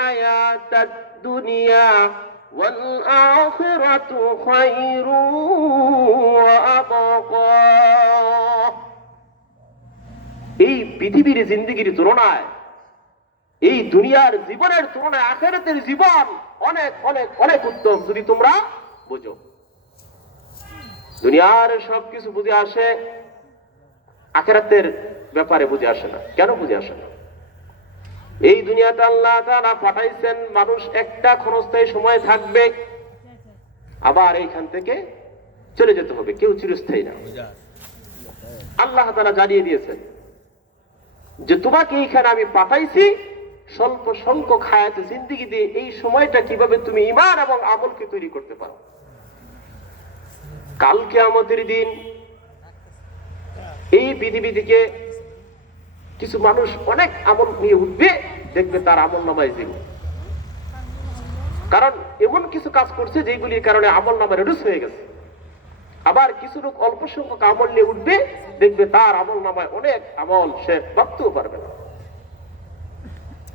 হায়াতাদ দুনিয়া ওয়াল আখিরাতু খায়রু ওয়া আবকা। এই পৃথিবীর জিন্দেগির তুলনায়, এই দুনিয়ার জীবনের তুলনায় আখিরাতের জীবন অনেক অনেক অনেক উত্তম যদি তোমরা বুঝো। দুনিয়ার সবকিছু বুঝে আসে, আখিরাতের ব্যাপারে বুঝে আসে না। কেন বুঝে আসে না? এই দুনিয়াতে আল্লাহ তাআলা পাঠাইছেন, মানুষ একটা ক্ষণস্থায়ী সময় থাকবে, আবার এইখান থেকে চলে যেতে হবে, কেউ চিরস্থায়ী না। আল্লাহ তাআলা জানিয়ে দিয়েছেন যে তোমাকে এইখানে আমি পাঠাইছি স্বল্প সংখ্যক হায়াতে জিন্দেগি দিয়ে এই সময়টা কিভাবে তুমি ঈমান এবং আমলকে তৈরি করতে পারো। কাল কিয়ামতের দিন এই পৃথিবী থেকে কিছু মানুষ অনেক আমল নিয়ে উঠবে, দেখবে তার আমল নামায় জীবন, কারণ এমন কিছু কাজ করছে যেগুলির কারণে আমল নামা রেডুস হয়ে গেছে। আবার কিছু লোক অল্প সংখ্যক আমল নিয়ে উঠবে, দেখবে তার আমল নামায় অনেক আমল সে ভাবতেও পারবে না।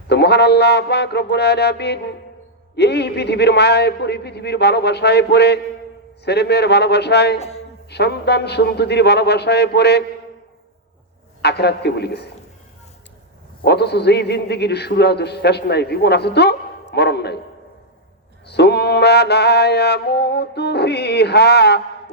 তো মহান আল্লাহ পাক রব্বুল আলামিন এই পৃথিবীর মায়ায় পড়ে, পৃথিবীর ভালোবাসায় পড়ে, ছেলে মেয়ের ভালোবাসায়, সন্তান সন্ততির ভালোবাসায় পড়ে আখিরাতকে ভুলে গেছে। অথচ যেই জিন্দেগির শুরু আছে শেষ নাই, জীবন আছে তো মরণ নাই। সুম্মা লা ইয়ামুতু ফিহা